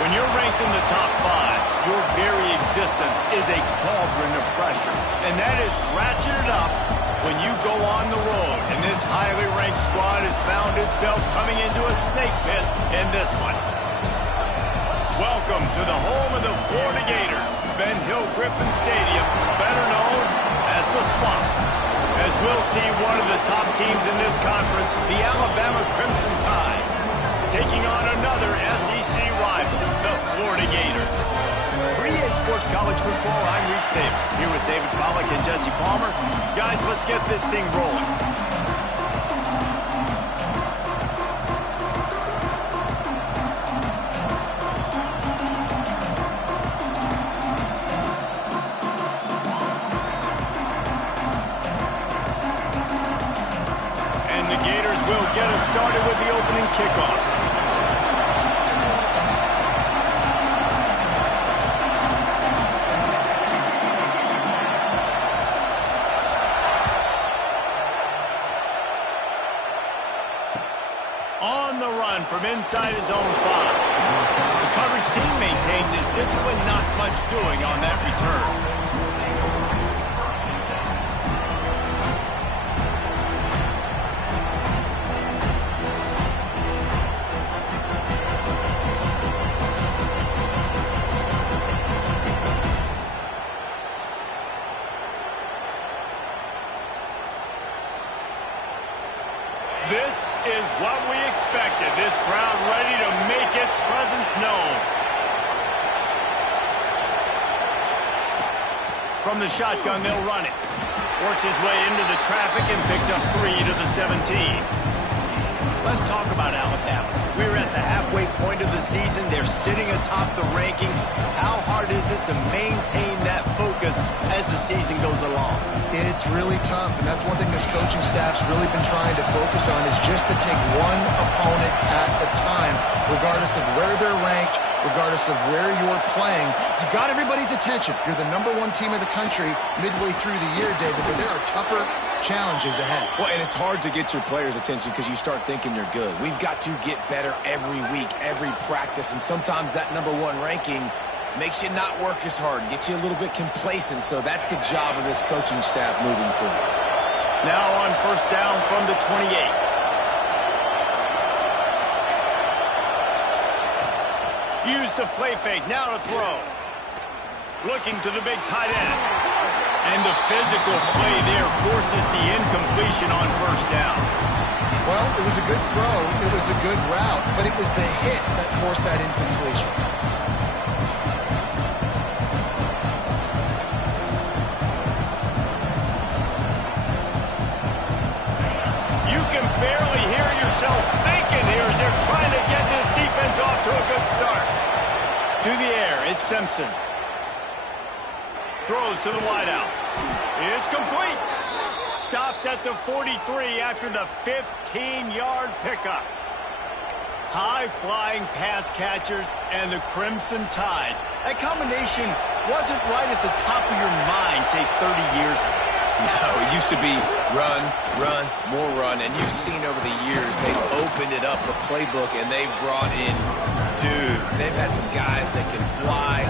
When you're ranked in the top 5, your very existence is a cauldron of pressure. And that is ratcheted up when you go on the road. And this highly ranked squad has found itself coming into a snake pit in this one. Welcome to the home of the Florida Gators, Ben Hill Griffin Stadium, better known as the Swamp. As we'll see one of the top teams in this conference, the Alabama Crimson Tide, taking on another SEC rival, the Florida Gators. For EA Sports College Football, I'm Reese Davis, here with David Pollack and Jesse Palmer. Guys, let's get this thing rolling. Get us started with the opening kickoff. On the run from inside his own 5. The coverage team maintains his discipline, not much doing on that return. This is what we expected. This crowd ready to make its presence known. From the shotgun, they'll run it. Works his way into the traffic and picks up 3 to the 17. Let's talk about Alabama. We're at the halfway point of the season. They're sitting atop the rankings. How hard is it to maintain that focus as the season goes along? It's really tough, and that's one thing this coaching staff's really been trying to focus on is just to take one opponent at a time, regardless of where they're ranked, regardless of where you're playing. You've got everybody's attention. You're the #1 team in the country midway through the year, David, but there are tougher challenges ahead. Well, and it's hard to get your players' attention because you start thinking you're good. We've got to get better every week, every practice, and sometimes that #1 ranking makes you not work as hard, gets you a little bit complacent, so that's the job of this coaching staff moving forward. Now on first down from the 28. Use the play fake, now to throw. Looking to the big tight end. And the physical play there forces the incompletion on first down. Well, it was a good throw, it was a good route, but it was the hit that forced that incompletion. You can barely hear yourself thinking here as they're trying to get this defense off to a good start. To the air, it's Simpson. Throws to the wideout. It's complete. Stopped at the 43 after the 15-yard pickup. High-flying pass catchers and the Crimson Tide. That combination wasn't right at the top of your mind, say, 30 years ago. No, it used to be run, run, more run, and you've seen over the years they've opened it up, the playbook, and they've brought in dudes. They've had some guys that can fly,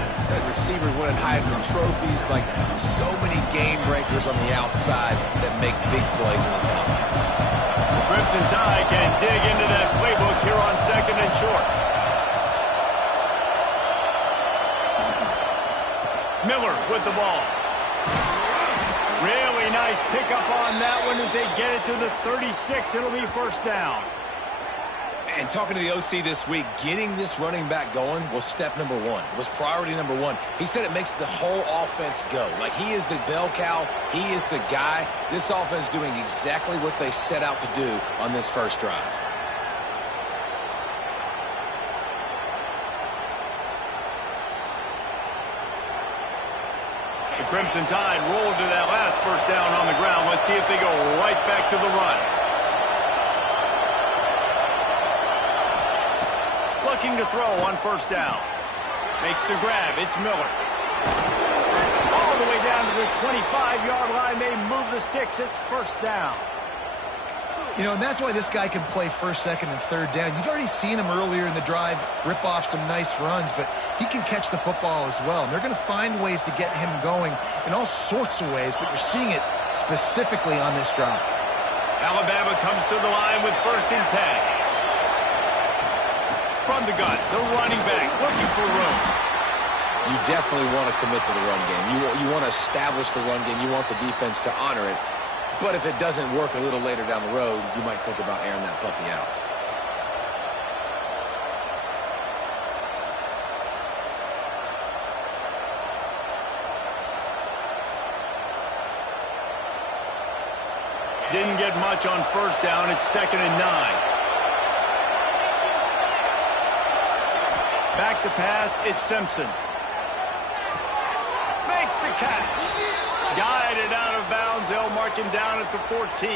receivers winning Heisman trophies, like so many game breakers on the outside that make big plays in this offense. The Crimson Tide can dig into that playbook here on second and short. Miller with the ball. Really nice pickup on that one as they get it to the 36. It'll be first down. And talking to the OC this week, getting this running back going was step #1. It was priority #1. He said it makes the whole offense go. Like, he is the bell cow. He is the guy. This offense doing exactly what they set out to do on this first drive. The Crimson Tide rolled to that last first down on the ground. Let's see if they go right back to the run. Looking to throw on first down. Makes the grab. It's Miller. All the way down to the 25-yard line. They move the sticks. It's first down. You know, and that's why this guy can play first, second, and third down. You've already seen him earlier in the drive rip off some nice runs, but he can catch the football as well. And they're going to find ways to get him going in all sorts of ways, but you're seeing it specifically on this drive. Alabama comes to the line with 1st and 10. From the gun, the running back looking for room. You definitely want to commit to the run game. You want to establish the run game. You want the defense to honor it. But if it doesn't work a little later down the road, you might think about airing that puppy out. Didn't get much on 1st down. It's 2nd and 9. Back to pass, it's Simpson. Makes the catch. Guided out of bounds. They'll mark him down at the 14.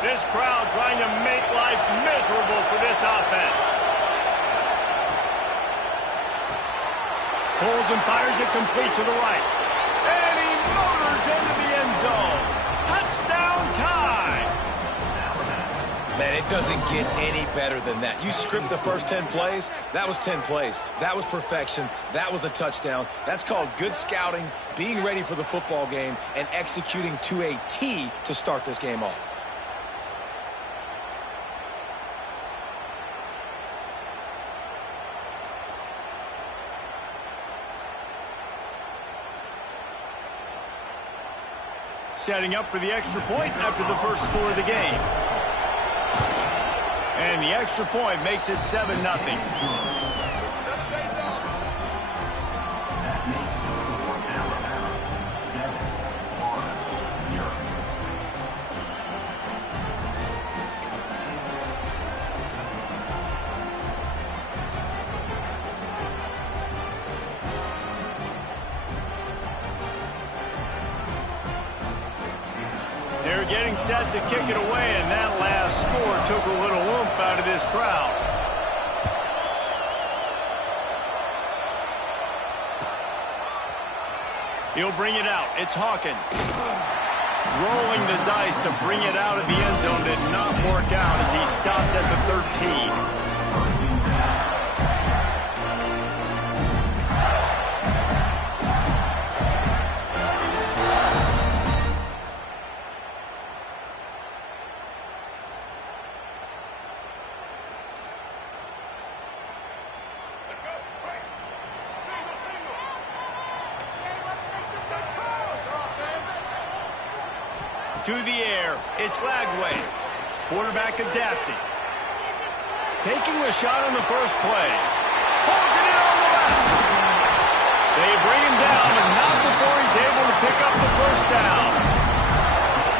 This crowd trying to make life miserable for this offense. Pulls and fires it complete to the right. And he motors into the end zone. Touchdown time. Man, it doesn't get any better than that. You script the first 10 plays, that was 10 plays. That was perfection. That was a touchdown. That's called good scouting, being ready for the football game, and executing to a T to start this game off. Setting up for the extra point after the first score of the game. And the extra point makes it 7-0. They're getting set to kick it away, and that last score took a little oomph out of this crowd. He'll bring it out. It's Hawkins. Rolling the dice to bring it out of the end zone did not work out as he stopped at the 13. To the air, it's Lagway. Quarterback adapting. Taking the shot on the first play. Holds it in on the left. They bring him down, and not before he's able to pick up the first down.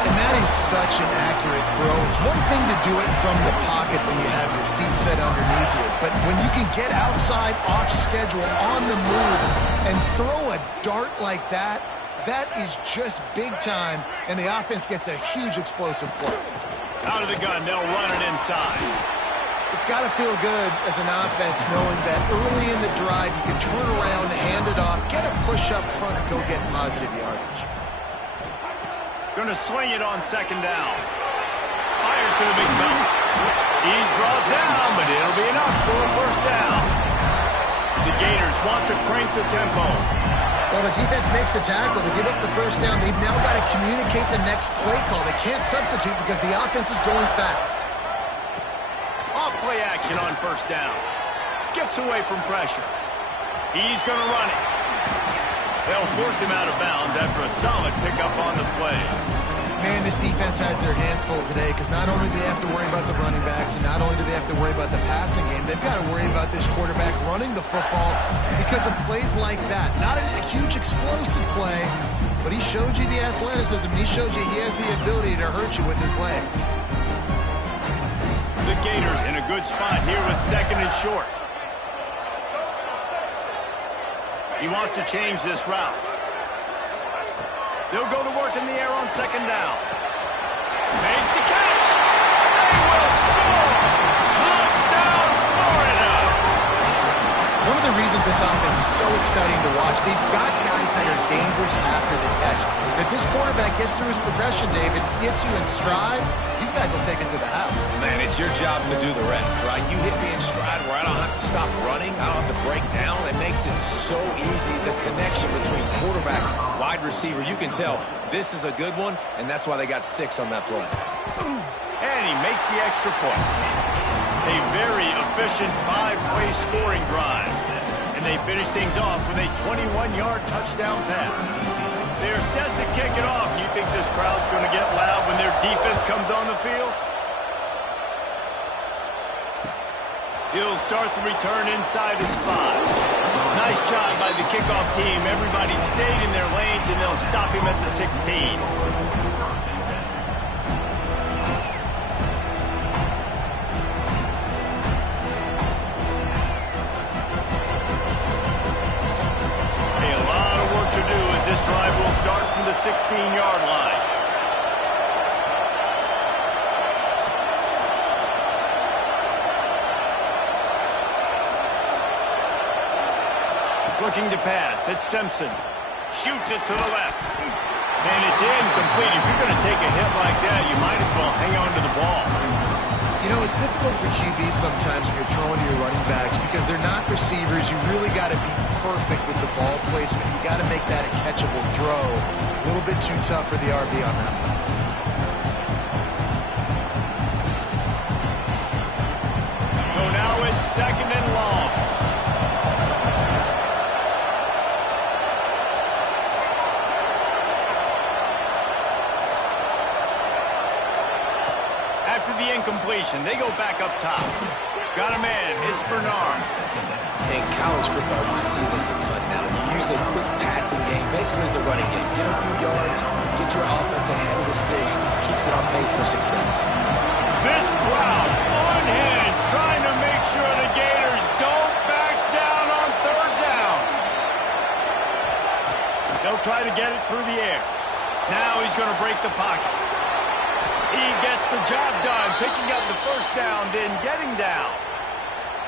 And that is such an accurate throw. It's one thing to do it from the pocket when you have your feet set underneath you, but when you can get outside, off schedule, on the move, and throw a dart like that, that is just big time, and the offense gets a huge explosive play. Out of the gun, they'll run it inside. It's got to feel good as an offense knowing that early in the drive you can turn around, hand it off, get a push up front, and go get positive yardage. Going to swing it on 2nd down. Fires to the big fella. He's brought down, but it'll be enough for a first down. The Gators want to crank the tempo. Well, the defense makes the tackle. They give up the first down. They've now got to communicate the next play call. They can't substitute because the offense is going fast. Off play action on 1st down. Skips away from pressure. He's going to run it. They'll force him out of bounds after a solid pickup on the play. Man, this defense has their hands full today because not only do they have to worry about the running backs and not only do they have to worry about the passing game, they've got to worry about this quarterback running the football because of plays like that. Not a huge explosive play, but he showed you the athleticism. He showed you he has the ability to hurt you with his legs. The Gators in a good spot here with 2nd and short. He wants to change this route. They'll go to work in the air on second down. Makes the catch. They will score. Touchdown, Florida. One of the reasons this offense is so exciting to watch, they've got guys that are dangerous after the catch. And if this quarterback gets through his progression, David, gets you in stride, these guys will take it to the house. Man, it's your job to do the rest, right? You hit me in stride where I don't have to stop running. I don't have to break down. It makes it so easy. The connection between quarterback and wide receiver, you can tell this is a good one, and that's why they got 6 on that play. And he makes the extra point. A very efficient 5-play scoring drive. And they finish things off with a 21-yard touchdown pass. They're set to kick it off. You think this crowd's going to get loud when their defense comes on the field? He'll start the return inside his 5. Nice job by the kickoff team. Everybody stayed in their lanes, and they'll stop him at the 16. This drive will start from the 16-yard line. Looking to pass. It's Simpson. Shoots it to the left. And it's incomplete. If you're going to take a hit like that, you might as well hang on to the ball. You know, it's difficult for QBs sometimes when you're throwing to your running backs because they're not receivers. You really got to be perfect with the ball placement. You got to make that a catchable throw. A little bit too tough for the RB on that one. So now it's second and long. After the incompletion, they go back up top. Got a man. It's Bernard. In college football, you see this a ton now. You use a quick passing game, basically as the running game. Get a few yards, get your offense ahead of the sticks, keeps it on pace for success. This crowd on hand trying to make sure the Gators don't back down on third down. They'll try to get it through the air. Now he's going to break the pocket. He gets the job done, picking up the first down, then getting down.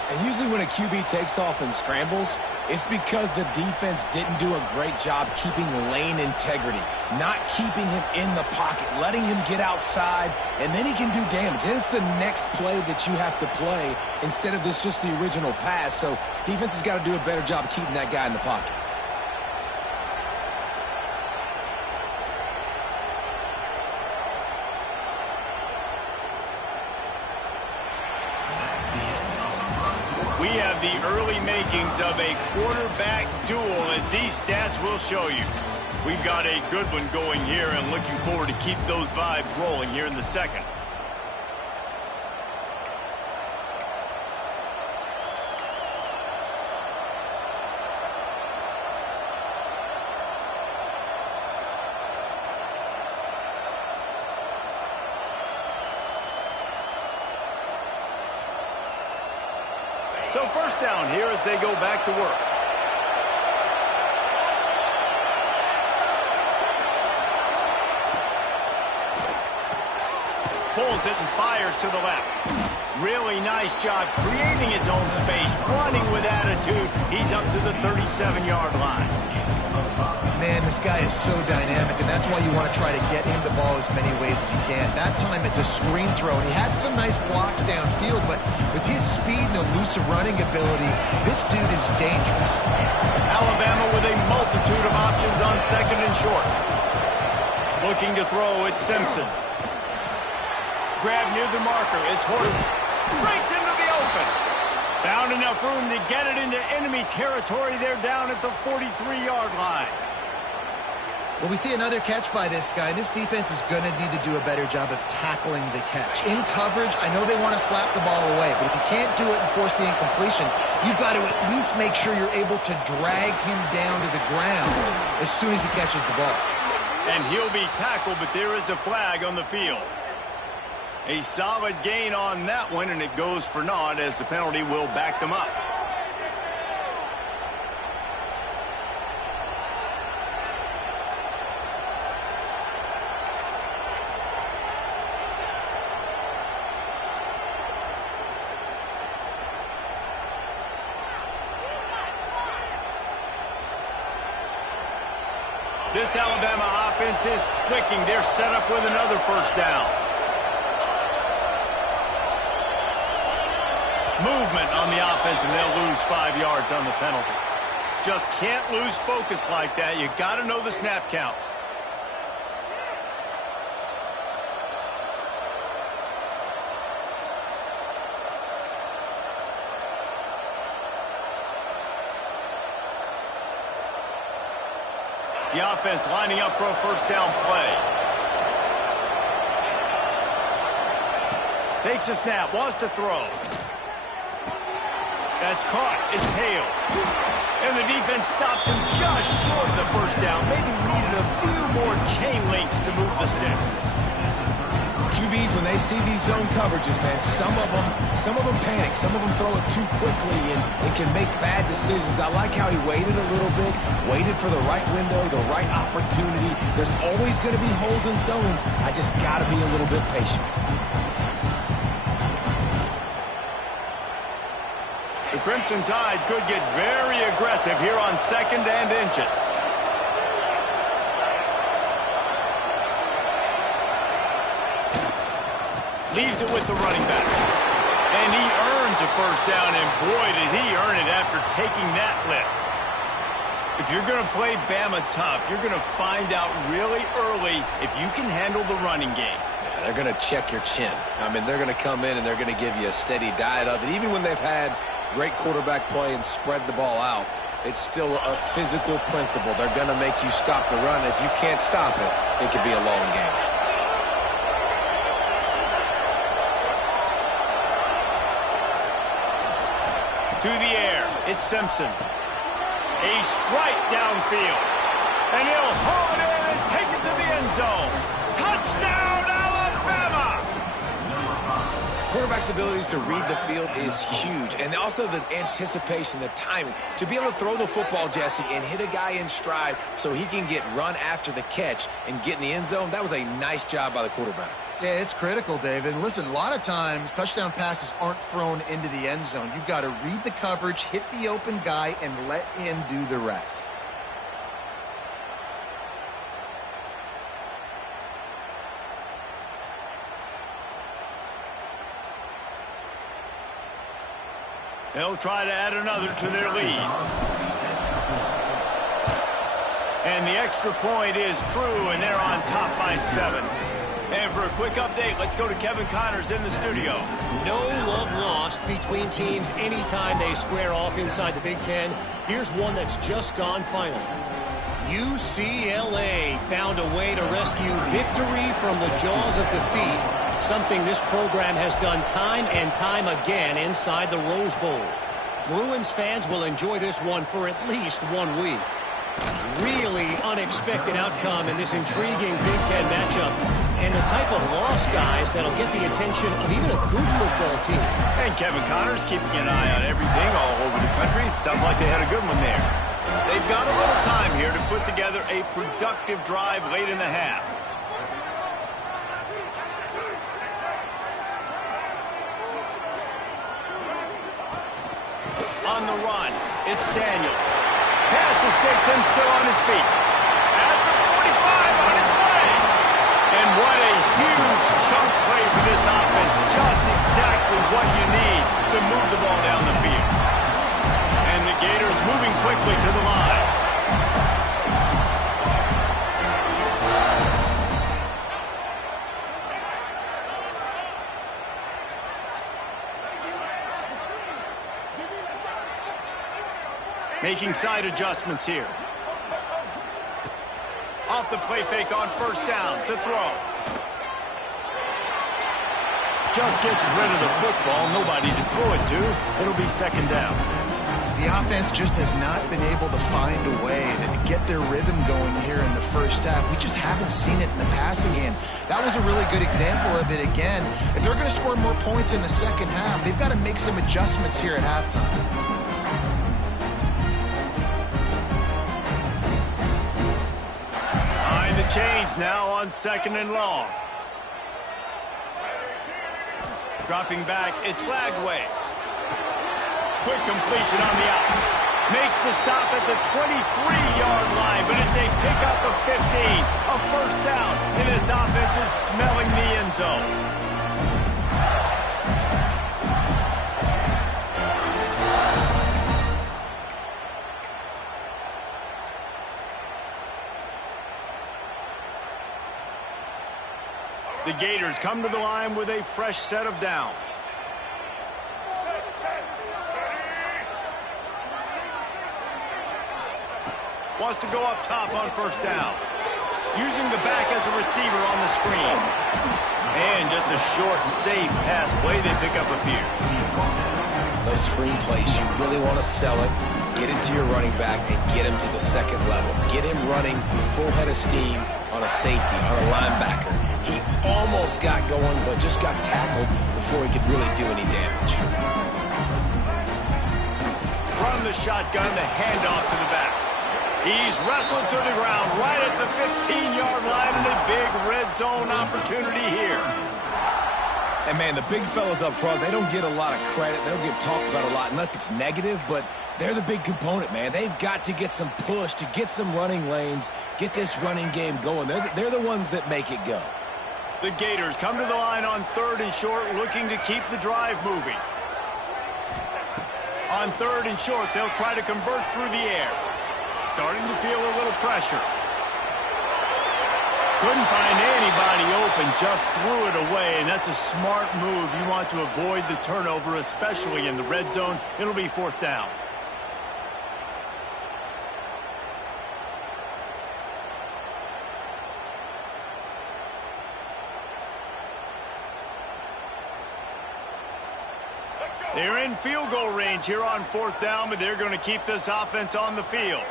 And usually when a QB takes off and scrambles, it's because the defense didn't do a great job keeping lane integrity, not keeping him in the pocket, letting him get outside, and then he can do damage. Then it's the next play that you have to play instead of this just the original pass. So defense has got to do a better job keeping that guy in the pocket. We have the early makings of a quarterback duel, as these stats will show you. We've got a good one going here and looking forward to keep those vibes rolling here in the second. So first down here as they go back to work. Pulls it and fires to the left. Really nice job creating his own space, running with attitude. He's up to the 37-yard line. Man, this guy is so dynamic, and that's why you want to try to get him the ball as many ways as you can. That time it's a screen throw, and he had some nice blocks downfield, but with his speed and elusive running ability, this dude is dangerous. Alabama with a multitude of options on second and short. Looking to throw, it's Simpson. Grab near the marker, it's Horton. Breaks into the open. Found enough room to get it into enemy territory. They're down at the 43-yard line. Well, we see another catch by this guy. This defense is going to need to do a better job of tackling the catch. In coverage, I know they want to slap the ball away, but if you can't do it and force the incompletion, you've got to at least make sure you're able to drag him down to the ground as soon as he catches the ball. And he'll be tackled, but there is a flag on the field. A solid gain on that one, and it goes for naught as the penalty will back them up. This Alabama offense is clicking. They're set up with another first down. Movement on the offense, and they'll lose 5 yards on the penalty. Just can't lose focus like that. You got to know the snap count. The offense lining up for a first down play. Takes a snap, wants to throw. That's caught. It's Hale. And the defense stops him just short of the first down. Maybe needed a few more chain links to move the sticks. QBs, when they see these zone coverages, man, some of them panic. Some of them throw it too quickly and can make bad decisions. I like how he waited a little bit, waited for the right window, the right opportunity. There's always going to be holes in zones. I just got to be a little bit patient. The Crimson Tide could get very aggressive here on 2nd and inches. Leaves it with the running back. And he earns a first down, and boy, did he earn it after taking that lift. If you're going to play Bama tough, you're going to find out really early if you can handle the running game. Yeah, they're going to check your chin. I mean, they're going to come in and they're going to give you a steady diet of it. Even when they've had great quarterback play and spread the ball out, it's still a physical principle. They're going to make you stop the run. If you can't stop it, it could be a long game. To the air, it's Simpson. A strike downfield. And he'll haul it in and take it to the end zone. Touchdown, Alabama! Quarterback's abilities to read the field is huge. And also the anticipation, the timing. To be able to throw the football, Jesse, and hit a guy in stride so he can get run after the catch and get in the end zone, that was a nice job by the quarterback. Yeah, it's critical, David. And listen, a lot of times touchdown passes aren't thrown into the end zone. You've got to read the coverage, hit the open guy, and let him do the rest. They'll try to add another to their lead. And the extra point is true, and they're on top by 7. And for a quick update, let's go to Kevin Connors in the studio. No love lost between teams anytime they square off inside the Big Ten. Here's one that's just gone final. UCLA found a way to rescue victory from the jaws of defeat, something this program has done time and time again inside the Rose Bowl. Bruins fans will enjoy this one for at least 1 week. Really unexpected outcome in this intriguing Big Ten matchup, and the type of loss, guys, that'll get the attention of even a good football team. And Kevin Connors keeping an eye on everything all over the country. Sounds like they had a good one there. They've got a little time here to put together a productive drive late in the half. On the run, it's Daniels. Pass escapes him, still on his feet. At the 45, on his way. And what a huge chunk play for this offense. Just exactly what you need to move the ball down the field. And the Gators moving quickly to the line. Making side adjustments here. Off the play fake on first down to throw. Just gets rid of the football. Nobody to throw it to. It'll be 2nd down. The offense just has not been able to find a way to get their rhythm going here in the first half. We just haven't seen it in the passing game. That was a really good example of it again. If they're going to score more points in the second half, they've got to make some adjustments here at halftime. Change now on 2nd and long. Dropping back, it's Lagway. Quick completion on the out. Makes the stop at the 23-yard line, but it's a pickup of 15. A first down, and this offense is smelling the end zone. The Gators come to the line with a fresh set of downs. Wants to go up top on first down. Using the back as a receiver on the screen. And just a short and safe pass play. They pick up a few. Those screen plays, you really want to sell it. Get it to your running back and get him to the second level. Get him running full head of steam on a safety, on a linebacker. He almost got going, but just got tackled before he could really do any damage. From the shotgun, the handoff to the back. He's wrestled to the ground right at the 15-yard line, and a big red zone opportunity here. And, man, the big fellas up front, they don't get a lot of credit. They don't get talked about a lot unless it's negative, but they're the big component, man. They've got to get some push, to get some running lanes, get this running game going. They're the ones that make it go. The Gators come to the line on 3rd and short, looking to keep the drive moving. On 3rd and short, they'll try to convert through the air. Starting to feel a little pressure. Couldn't find anybody open, just threw it away, and that's a smart move. You want to avoid the turnover, especially in the red zone. It'll be 4th down. They're in field goal range here on 4th down, but they're going to keep this offense on the field.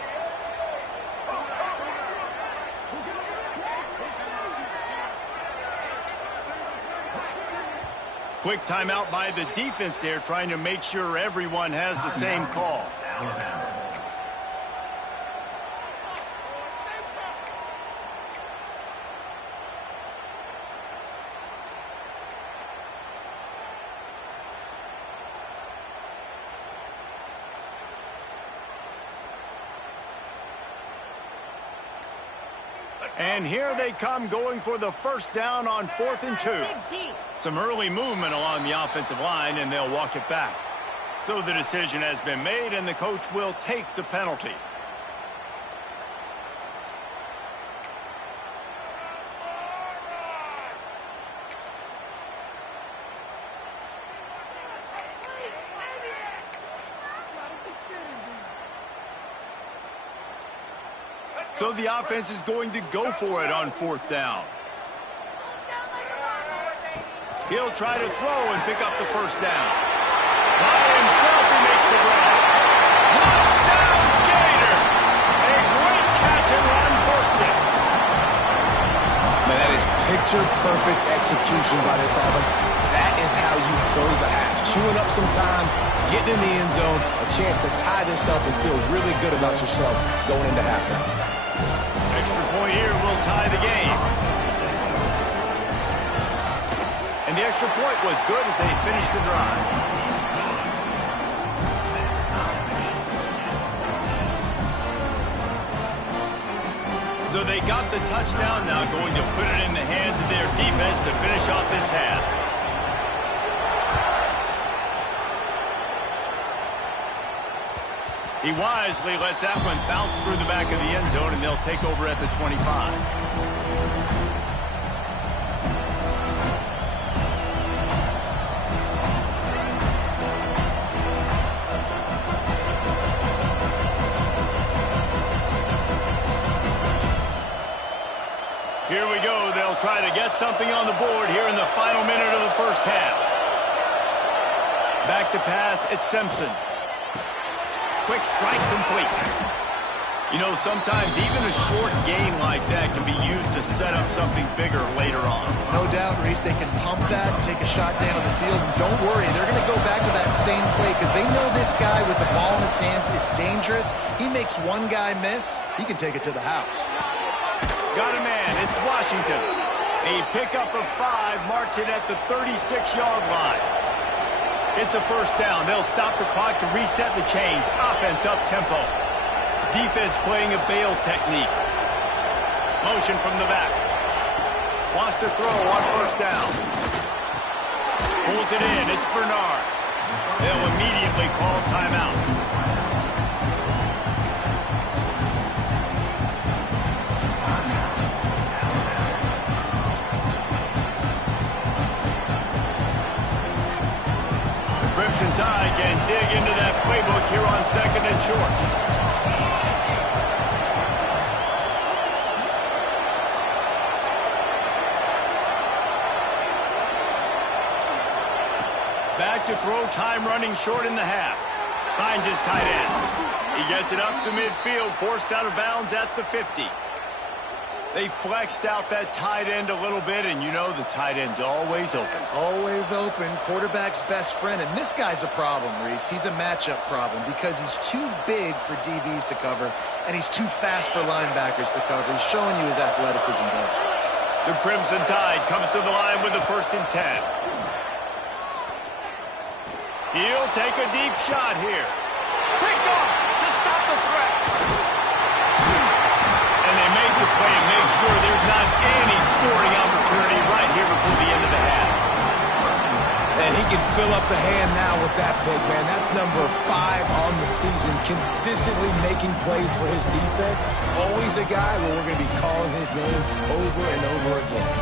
Quick timeout by the defense there, trying to make sure everyone has the same call. And here they come, going for the first down on 4th and 2. Some early movement along the offensive line, and they'll walk it back. So the decision has been made, and the coach will take the penalty. So the offense is going to go for it on 4th down. He'll try to throw and pick up the first down. By himself, he makes the grab. Touchdown, Gator! A great catch and run for 6. Man, that is picture-perfect execution by this offense. That is how you close a half. Chewing up some time, getting in the end zone, a chance to tie this up and feel really good about yourself going into halftime. Extra point here will tie the game. And the extra point was good as they finished the drive. So they got the touchdown, now going to put it in the hands of their defense to finish off this half. He wisely lets that one bounce through the back of the end zone, and they'll take over at the 25. Here we go. They'll try to get something on the board here in the final minute of the first half. Back to pass, it's Simpson. Quick strike complete. You know, sometimes even a short game like that can be used to set up something bigger later on. No doubt, Reese, they can pump that, take a shot down the field, and don't worry, they're going to go back to that same play because they know this guy with the ball in his hands is dangerous. He makes one guy miss, he can take it to the house. Got a man, it's Washington. A pickup of 5 marks it at the 36-yard line. It's a first down. They'll stop the clock to reset the chains. Offense up-tempo. Defense playing a bail technique. Motion from the back. Wants to throw on first down. Pulls it in. It's Bernard. They'll immediately call timeout. Crimson Tide can dig into that playbook here on 2nd and short. Back to throw, time running short in the half. Finds his tight end. He gets it up to midfield, forced out of bounds at the 50. They flexed out that tight end a little bit, and you know the tight end's always open. Always open. Quarterback's best friend. And this guy's a problem, Reese. He's a matchup problem because he's too big for DBs to cover, and he's too fast for linebackers to cover. He's showing you his athleticism there. The Crimson Tide comes to the line with a 1st and 10. He'll take a deep shot here. Picked off to stop the threat. And they make the play and make sure there's not any scoring opportunity right here before the end of the half. And he can fill up the hand now with that pick, man. That's number 5 on the season, consistently making plays for his defense. Always a guy where we're going to be calling his name over and over again.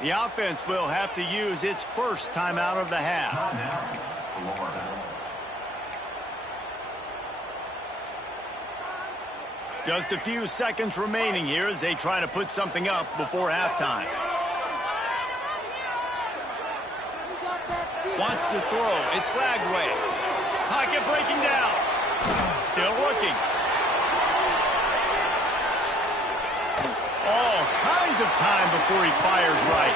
The offense will have to use its first timeout of the half. Just a few seconds remaining here as they try to put something up before halftime. Wants to throw. It's Lagway. Pocket breaking down. Still looking. All kinds of time before he fires right.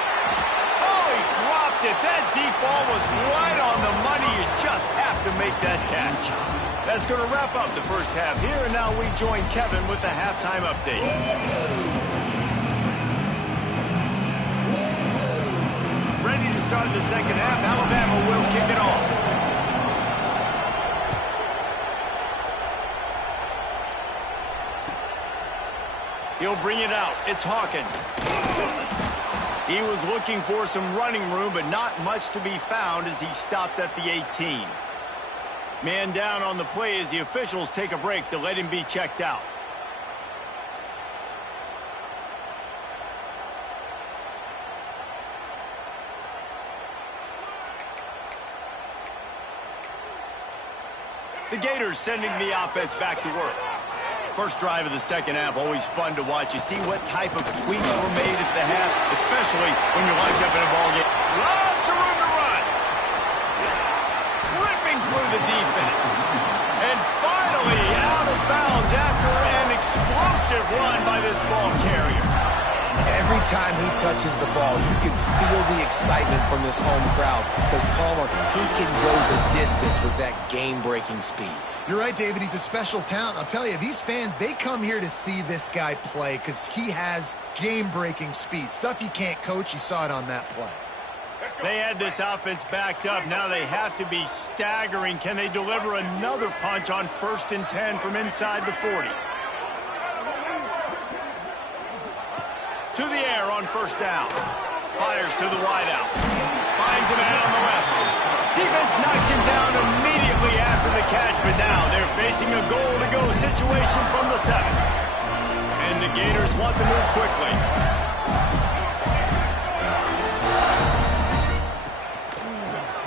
Oh, he dropped it. That deep ball was right on the money. You just have to make that catch. That's going to wrap up the first half here, and now we join Kevin with the halftime update. Ready to start the second half. Alabama will kick it off. He'll bring it out. It's Hawkins. He was looking for some running room, but not much to be found as he stopped at the 18. Man down on the play as the officials take a break to let him be checked out. The Gators sending the offense back to work. First drive of the second half, always fun to watch. You see what type of tweaks were made at the half, especially when you're locked up in a ball game. Lots of room to run. Ripping through the defense. And finally out of bounds after an explosive run by this ball carrier. Every time he touches the ball, you can feel the excitement from this home crowd because Palmer, he can go the distance with that game-breaking speed. You're right, David. He's a special talent. I'll tell you, these fans, they come here to see this guy play because he has game-breaking speed. Stuff you can't coach. You saw it on that play. They had this offense backed up. Now they have to be staggering. Can they deliver another punch on 1st and 10 from inside the 40? To the air on first down. Fires to the wideout. Finds a man on the left. Defense knocks him down immediately after the catch, but now they're facing a goal-to-go situation from the 7. And the Gators want to move quickly.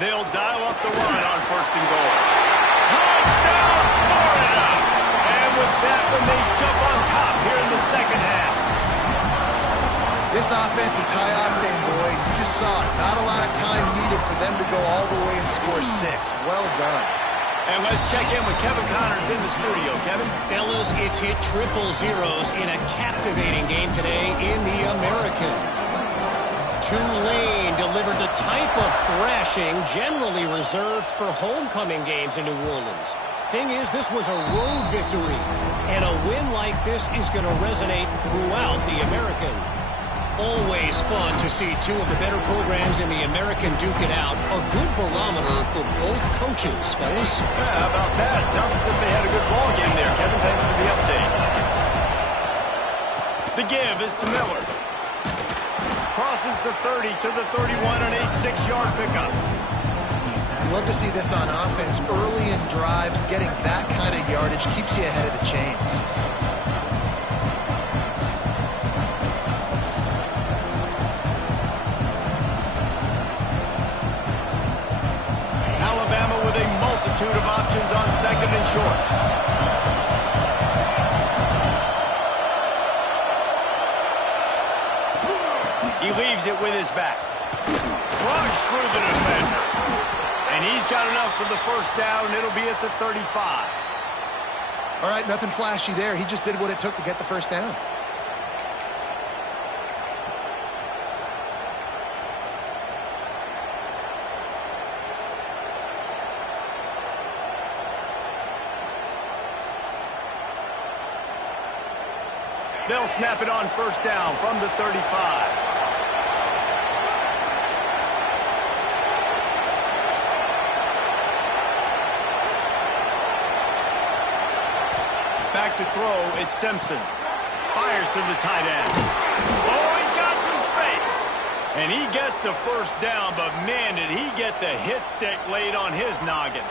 They'll dial up the run on 1st and goal. Touchdown, Florida! And with that one, they jump on top here in the second half. This offense is high octane, boy. You just saw it. Not a lot of time needed for them to go all the way and score 6. Well done. And let's check in with Kevin Connors in the studio. Kevin? Fellas, it's hit triple zeros in a captivating game today in the American. Tulane delivered the type of thrashing generally reserved for homecoming games in New Orleans. Thing is, this was a road victory, and a win like this is going to resonate throughout the American. Always fun to see two of the better programs in the American duke it out. A good barometer for both coaches, fellas. Yeah, how about that? Sounds as if they had a good ball game there. Kevin, thanks for the update. The give is to Miller. Crosses the 30 to the 31 on a 6-yard pickup. Love to see this on offense. Early in drives, getting that kind of yardage keeps you ahead of the chains. Alabama with a multitude of options on 2nd and short. He leaves it with his back. Runs through the defender. And he's got enough for the first down. It'll be at the 35. All right, nothing flashy there. He just did what it took to get the first down. They'll snap it on first down from the 35. Back to throw, it's Simpson. Fires to the tight end. Oh, he's got some space. And he gets the first down, but man, did he get the hit stick laid on his noggin.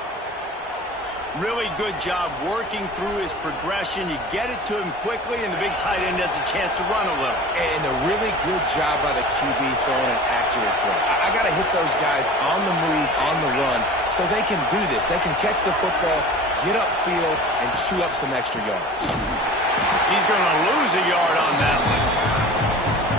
Really good job working through his progression. You get it to him quickly, and the big tight end has a chance to run a little. And a really good job by the QB throwing an accurate throw. I got to hit those guys on the move, on the run, so they can do this. They can catch the football, get upfield, and chew up some extra yards. He's going to lose a yard on that one.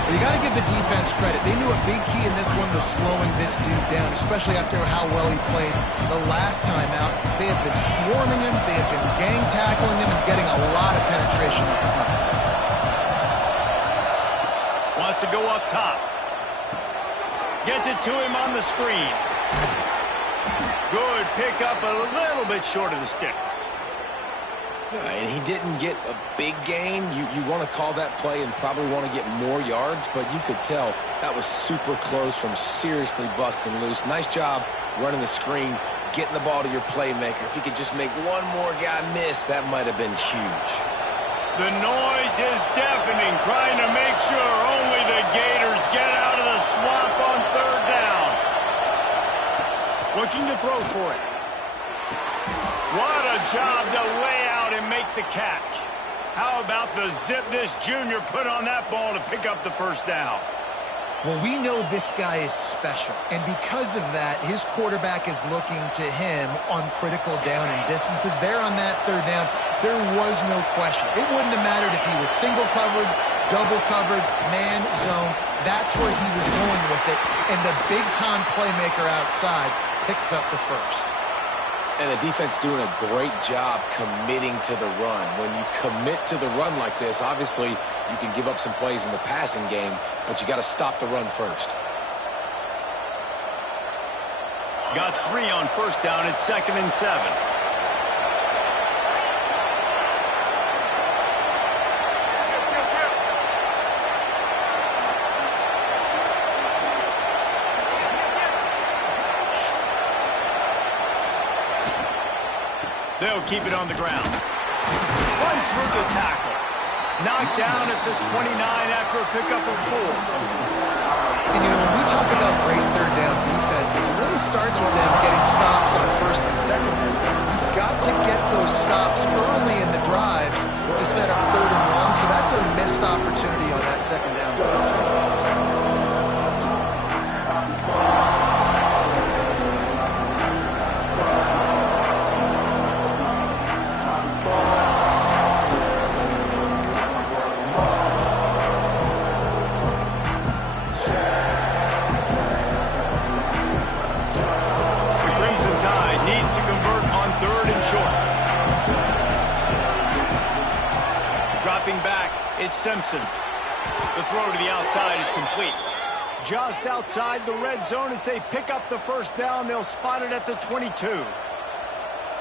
You got to give the defense credit. They knew a big key in this one was slowing this dude down, especially after how well he played the last time out. They have been swarming him, they have been gang tackling him, and getting a lot of penetration up front. Wants to go up top. Gets it to him on the screen. Good pick up, a little bit short of the sticks. And he didn't get a big gain. You want to call that play and probably want to get more yards, but you could tell that was super close from seriously busting loose. Nice job running the screen, getting the ball to your playmaker. If he could just make one more guy miss, that might have been huge. The noise is deafening, trying to make sure only the Gators get out of the swamp on third down. Looking to throw for it. What a job to lay out and make the catch. How about the zip this junior put on that ball to pick up the first down? Well, we know this guy is special, and because of that, his quarterback is looking to him on critical down and distances. There on that third down, there was no question. It wouldn't have mattered if he was single covered, double covered, man, zone. That's where he was going with it, and the big-time playmaker outside picks up the first. And the defense doing a great job committing to the run. When you commit to the run like this, obviously you can give up some plays in the passing game, but you got to stop the run first. Got 3 on first down at 2nd and 7. They'll keep it on the ground. Runs through the tackle. Knocked down at the 29 after a pickup of 4. And, you know, when we talk about great third down defenses, it really starts with them getting stops on first and second. You've got to get those stops early in the drives to set up third and long, so that's a missed opportunity on that second down by this defense. Dropping back, it's Simpson. The throw to the outside is complete. just outside the red zone as they pick up the first down. They'll spot it at the 22.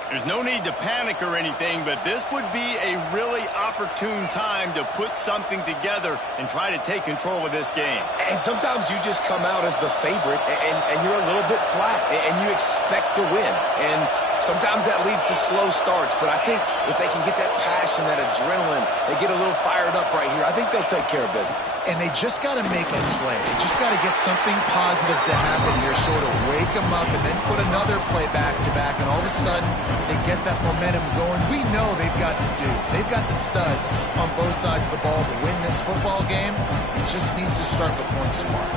There's no need to panic or anything, but this would be a really opportune time to put something together and try to take control of this game. And sometimes you just come out as the favorite, and you're a little bit flat, and you expect to win. And sometimes that leads to slow starts, but I think if they can get that passion, that adrenaline, they get a little fired up right here, I think they'll take care of business. And they just got to make a play. They just got to get something positive to happen here, sort of wake them up and then put another play back-to-back, and all of a sudden they get that momentum going. We know they've got the dudes. They've got the studs on both sides of the ball to win this football game. It just needs to start with one spark.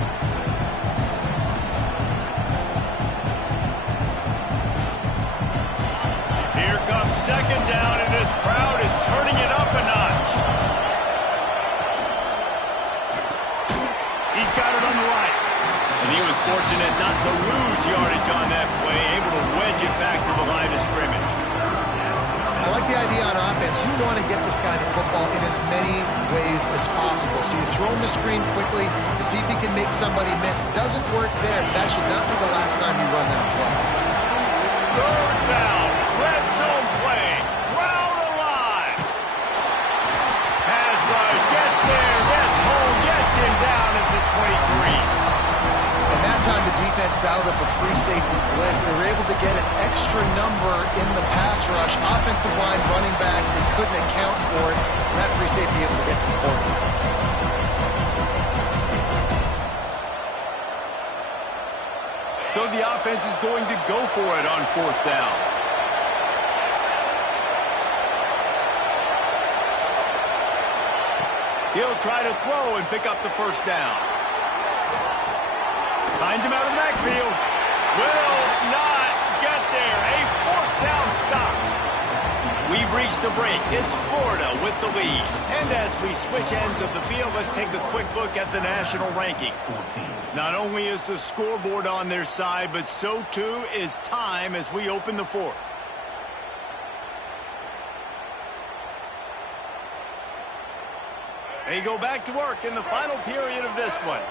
Here comes second down, and this crowd is turning it up a notch. He's got it on the right. And he was fortunate not to lose yardage on that play, able to wedge it back to the line of scrimmage. I like the idea on offense. You want to get this guy the football in as many ways as possible. So you throw him the screen quickly to see if he can make somebody miss. It doesn't work there, but that should not be the last time you run that play. Third down, red zone play, crowd alive. Pass rush, gets there, gets home, gets him down at the 23. And that time the defense dialed up a free safety blitz. They were able to get an extra number in the pass rush. Offensive line, running backs, they couldn't account for it. And that free safety able to get to the quarterback. So the offense is going to go for it on fourth down. He'll try to throw and pick up the first down. Finds him out of the backfield. Will not get there. A fourth down stop. We've reached a break. It's Florida with the lead. And as we switch ends of the field, let's take a quick look at the national rankings. Not only is the scoreboard on their side, but so too is time as we open the fourth. They go back to work in the final period of this one.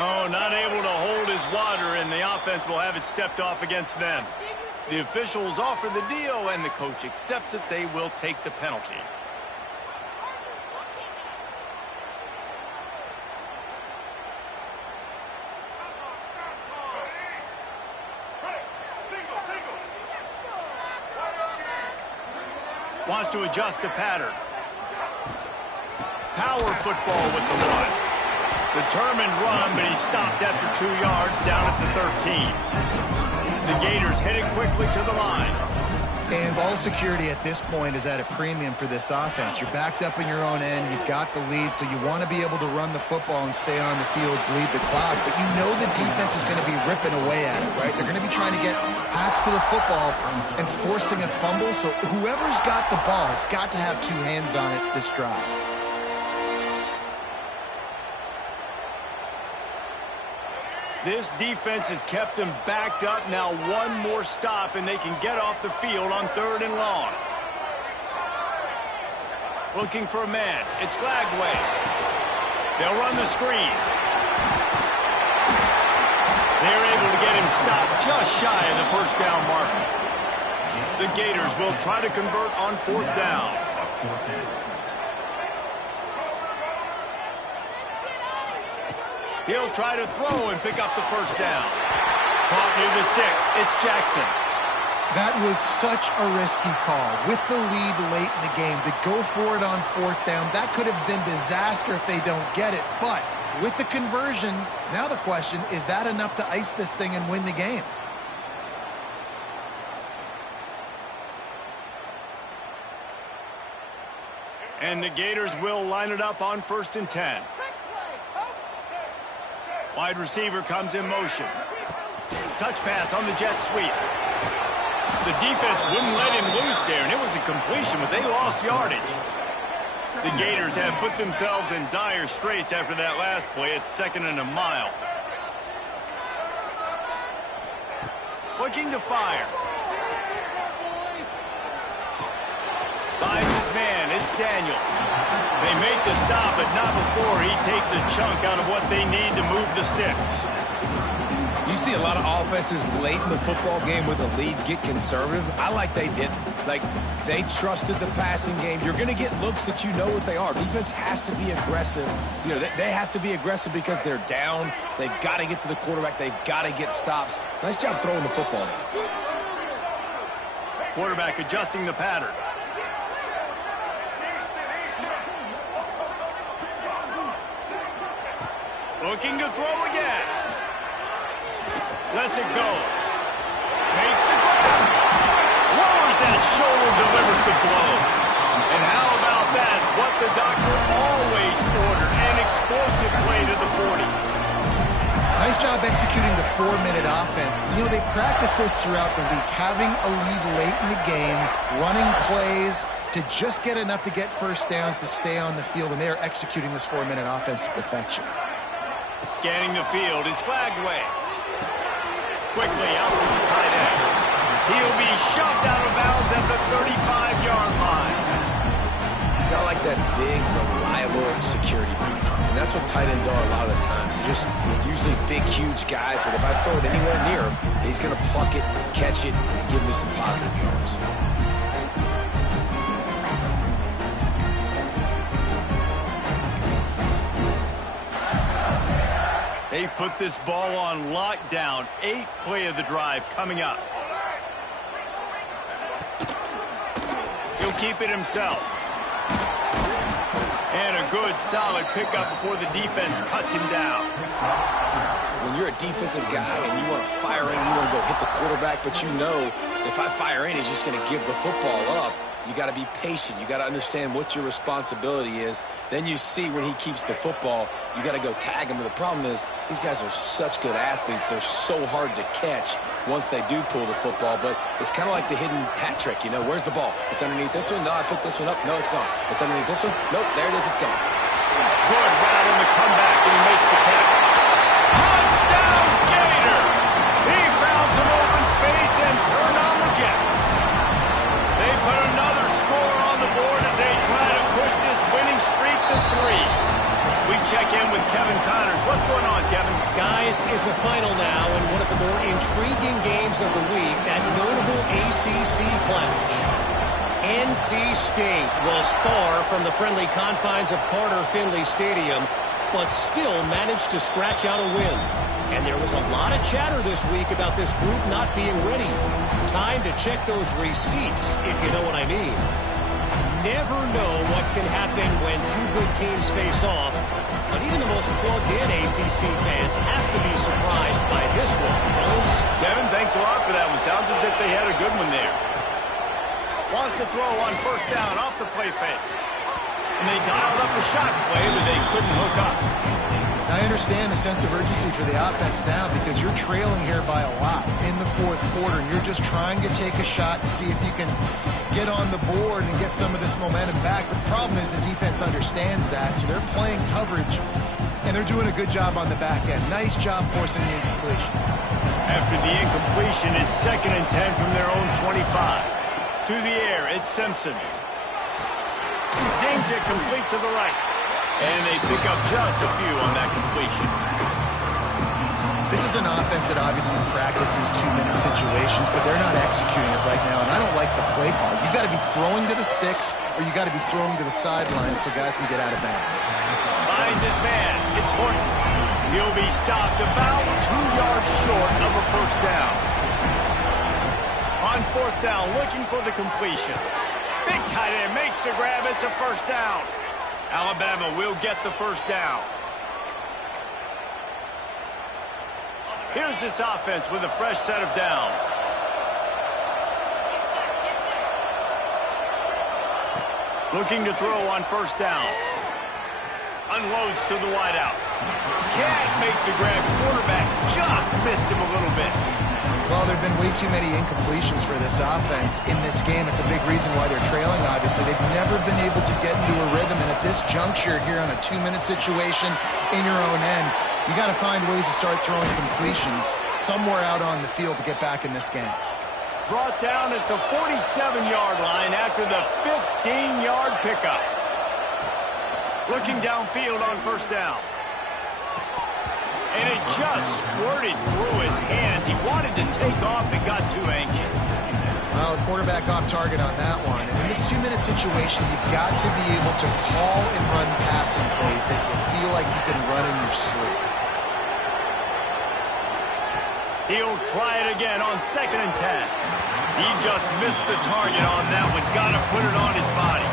Oh, not able to hold his water, and the offense will have it stepped off against them. The officials offer the deal, and the coach accepts it. They will take the penalty. Wants to adjust the pattern. Power football with the one. Determined run, but he stopped after 2 yards down at the 13. The Gators headed quickly to the line. And ball security at this point is at a premium for this offense. You're backed up in your own end. You've got the lead, so you want to be able to run the football and stay on the field, bleed the cloud. But you know the defense is going to be ripping away at it, right? They're going to be trying to get hats to the football and forcing a fumble. So whoever's got the ball has got to have two hands on it this drive. This defense has kept them backed up. Now one more stop, and they can get off the field on 3rd and long. Looking for a man. It's Lagway. They'll run the screen. They're able to get him stopped just shy of the first down marker. The Gators will try to convert on 4th down. He'll try to throw and pick up the first down. Caught near the sticks. It's Jackson. That was such a risky call. With the lead late in the game, to go for it on 4th down, that could have been disaster if they don't get it. But with the conversion, now the question, is that enough to ice this thing and win the game? And the Gators will line it up on 1st and 10. Wide receiver comes in motion. Touch pass on the jet sweep. The defense wouldn't let him loose there, and it was a completion, but they lost yardage. The Gators have put themselves in dire straits after that last play. It's 2nd and a mile. Looking to fire. Coach Daniels. They make the stop, but not before he takes a chunk out of what they need to move the sticks. You see a lot of offenses late in the football game with a lead get conservative. I like they didn't. Like, they trusted the passing game. You're going to get looks that you know what they are. Defense has to be aggressive. You know, they have to be aggressive because they're down. They've got to get to the quarterback. They've got to get stops. Nice job throwing the football. Quarterback adjusting the pattern. Looking to throw again. Lets it go. Makes the grab. Lowers that shoulder, delivers the blow. And how about that? What the doctor always ordered. An explosive play to the 40. Nice job executing the 4-minute offense. You know, they practice this throughout the week, having a lead late in the game, running plays to just get enough to get first downs to stay on the field, and they are executing this 4-minute offense to perfection. Scanning the field, it's flagged away. Quickly out to the tight end. He'll be shoved out of bounds at the 35-yard line. Got like that big, reliable security blanket. And that's what tight ends are a lot of the times. They're just usually big, huge guys that if I throw it anywhere near him, he's going to pluck it, catch it, and give me some positive yards. They've put this ball on lockdown. 8th play of the drive coming up. He'll keep it himself. And a good, solid pickup before the defense cuts him down. When you're a defensive guy and you want to fire in, you want to go hit the quarterback, but you know if I fire in, he's just going to give the football up. You got to be patient. You got to understand what your responsibility is. Then you see when he keeps the football, you got to go tag him. But the problem is these guys are such good athletes. They're so hard to catch once they do pull the football. But it's kind of like the hidden hat trick. You know, where's the ball? It's underneath this one. No, I picked this one up. No, it's gone. It's underneath this one. Nope, there it is. It's gone. Good route on the comeback, and he makes the catch. Touchdown, Gator! He found some open space and turned on the Jets. They put another score on the board as they try to push this winning streak to 3. We check in with Kevin Connors. What's going on, Kevin? Guys, it's a final now in one of the more intriguing games of the week, that notable ACC clash. NC State was far from the friendly confines of Carter Finley Stadium, but still managed to scratch out a win. And there was a lot of chatter this week about this group not being ready. Time to check those receipts, if you know what I mean. Never know what can happen when two good teams face off, but even the most plugged-in ACC fans have to be surprised by this one, fellas. Kevin, thanks a lot for that one. Sounds as if they had a good one there. Wants to throw on first down off the play fake. And they dialed up a shot play, but they couldn't hook up. I understand the sense of urgency for the offense now because you're trailing here by a lot in the fourth quarter, and you're just trying to take a shot to see if you can get on the board and get some of this momentum back. But the problem is the defense understands that, so they're playing coverage, and they're doing a good job on the back end. Nice job forcing the incompletion. After the incompletion, it's 2nd and 10 from their own 25. To the air, it's Simpson. Zings it complete to the right. And they pick up just a few on that completion. This is an offense that obviously practices 2-minute situations, but they're not executing it right now, and I don't like the play call. You got to be throwing to the sticks, or you got to be throwing to the sidelines so guys can get out of bounds. Finds his man. It's Horton. He'll be stopped about 2 yards short of a first down. On 4th down, looking for the completion. Big tight end makes the grab. It's a first down. Alabama will get the first down. Here's this offense with a fresh set of downs. Looking to throw on first down. Unloads to the wideout. Can't make the grab. Quarterback just missed him a little bit. Well, there have been way too many incompletions for this offense in this game. It's a big reason why they're trailing, obviously. They've never been able to get into a rhythm, and at this juncture here on a 2-minute situation in your own end, you got to find ways to start throwing completions somewhere out on the field to get back in this game. brought down at the 47-yard line after the 15-yard pickup. Looking downfield on first down. And it just squirted through his hands. He wanted to take off and got too anxious. Well, the quarterback off target on that one. And in this 2-minute situation, you've got to be able to call and run passing plays that you feel like you can run in your sleep. He'll try it again on 2nd and 10. He just missed the target on that one. Got to put it on his body.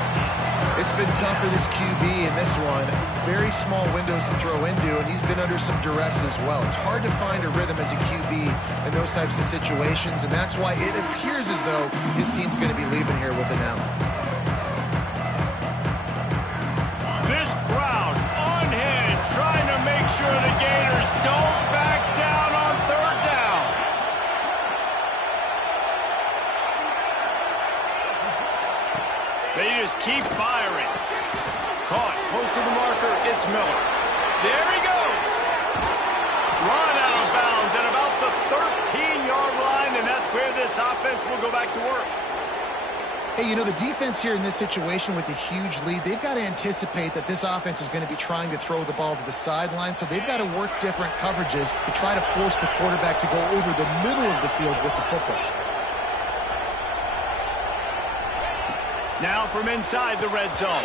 It's been tough for this QB in this one. Very small windows to throw into, and he's been under some duress as well. It's hard to find a rhythm as a QB in those types of situations, and that's why it appears as though his team's going to be leaving here with an L. This crowd unhinged, trying to make sure the Gators don't back down on 3rd down. They just keep firing. Caught, close to the marker, it's Miller. There he goes. Run out of bounds at about the 13-yard line, and that's where this offense will go back to work. Hey, you know, the defense here in this situation with a huge lead, they've got to anticipate that this offense is going to be trying to throw the ball to the sideline, so they've got to work different coverages to try to force the quarterback to go over the middle of the field with the football. Now from inside the red zone.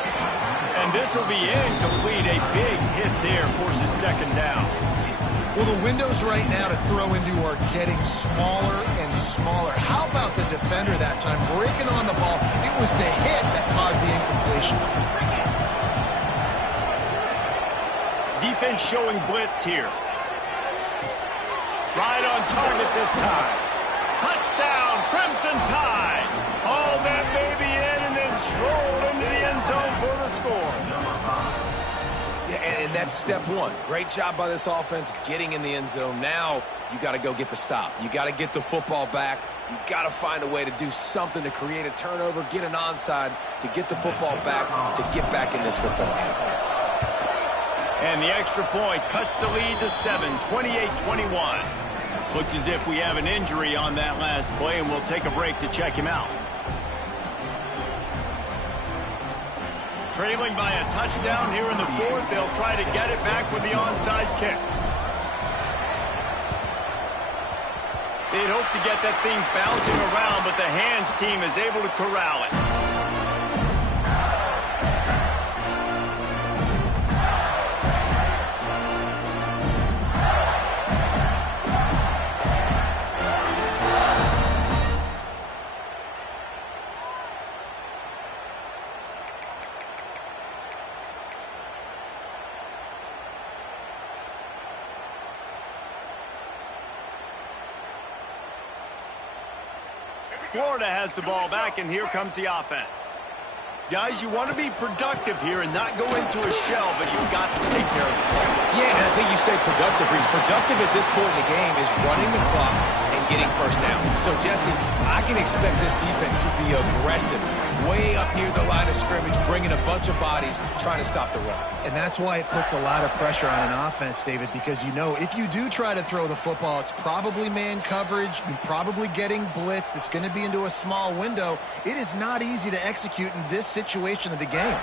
And this will be incomplete. A big hit there forces 2nd down. Well, the windows right now to throw into are getting smaller and smaller. How about the defender that time breaking on the ball? It was the hit that caused the incompletion. Defense showing blitz here. Right on target this time. Touchdown, Crimson Tide. Haul that baby in and then stroll into the end zone for the score. Yeah, and that's step one. Great job by this offense getting in the end zone. Now you got to go get the stop. You got to get the football back. You got to find a way to do something to create a turnover, get an onside, to get the football back, to get back in this football game. And the extra point cuts the lead to 7, 28-21. Looks as if we have an injury on that last play, and we'll take a break to check him out. Trailing by a touchdown here in the 4th. They'll try to get it back with the onside kick. They'd hope to get that thing bouncing around, but the hands team is able to corral it. Florida has the ball back, and here comes the offense. Guys, you want to be productive here and not go into a shell, but you've got to take care of it. Yeah, and I think you say productive. He's productive at this point in the game is running the clock and getting first down. So, Jesse, I can expect this defense to be aggressive, way up near the line of scrimmage, bringing a bunch of bodies, trying to stop the run. And that's why it puts a lot of pressure on an offense, David, because you know if you do try to throw the football, it's probably man coverage. You're probably getting blitzed. It's going to be into a small window. It is not easy to execute in this situation of the game.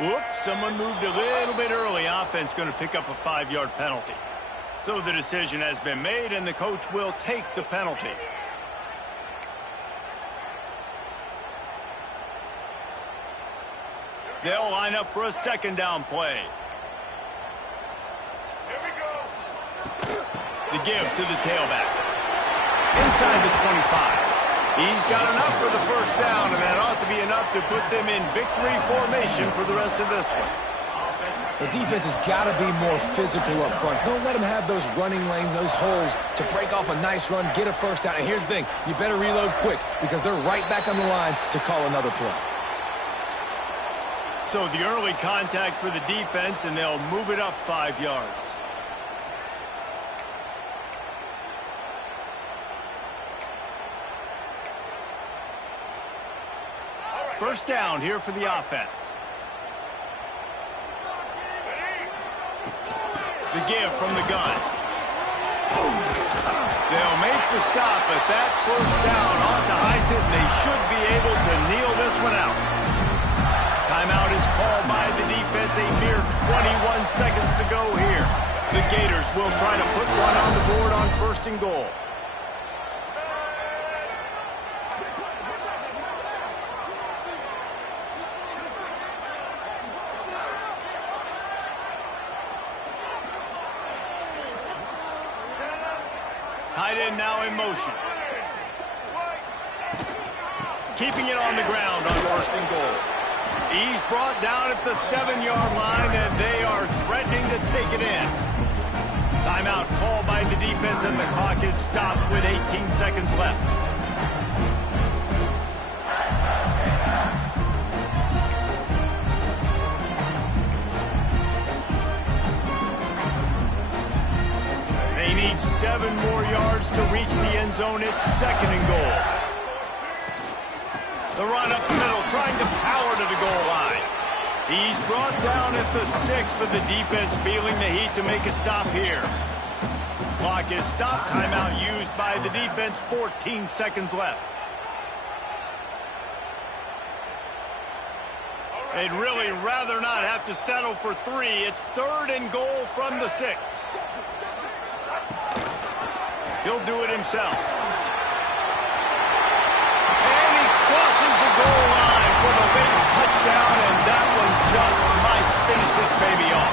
Whoops, someone moved a little bit early. Offense going to pick up a 5-yard penalty. So the decision has been made, and the coach will take the penalty. They'll line up for a 2nd down play. Here we go. The give to the tailback. Inside the 25. He's got enough for the first down, and that ought to be enough to put them in victory formation for the rest of this one. The defense has got to be more physical up front. Don't let them have those running lanes, those holes to break off a nice run, get a first down. And here's the thing, you better reload quick because they're right back on the line to call another play. So the early contact for the defense, and they'll move it up 5 yards. First down here for the offense. The give from the gun. They'll make the stop, but that first down ought to ice it, and they should be able to kneel this one out. Timeout is called by the defense. A mere 21 seconds to go here. The Gators will try to put one on the board on first and goal. Tight end now in motion. Keeping it on the ground on first and goal. He's brought down at the 7-yard line, and they are threatening to take it in. Timeout called by the defense, and the clock is stopped with 18 seconds left. They need 7 more yards to reach the end zone. It's second and goal. The run up the middle, trying to power to the goal line. He's brought down at the 6, but the defense feeling the heat to make a stop here. Clock is stopped. Timeout used by the defense. 14 seconds left. They'd really rather not have to settle for 3. It's third and goal from the 6. He'll do it himself. And he crosses the goal line for the late touchdown, and that one just might finish this baby off.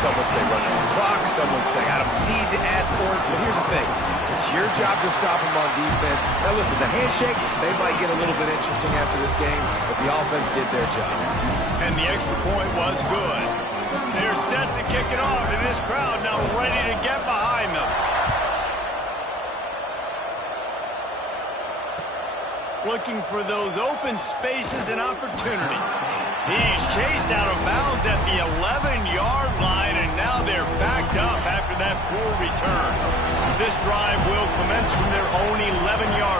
Some would say running the clock. Some would say I don't need to add points. But here's the thing. It's your job to stop them on defense. Now listen, the handshakes, they might get a little bit interesting after this game, but the offense did their job. And the extra point was good. They're set to kick it off, and this crowd now ready to get behind them. Looking for those open spaces and opportunity. He's chased out of bounds at the 11-yard line, and now they're backed up after that poor return. This drive will commence from their own 11-yard line.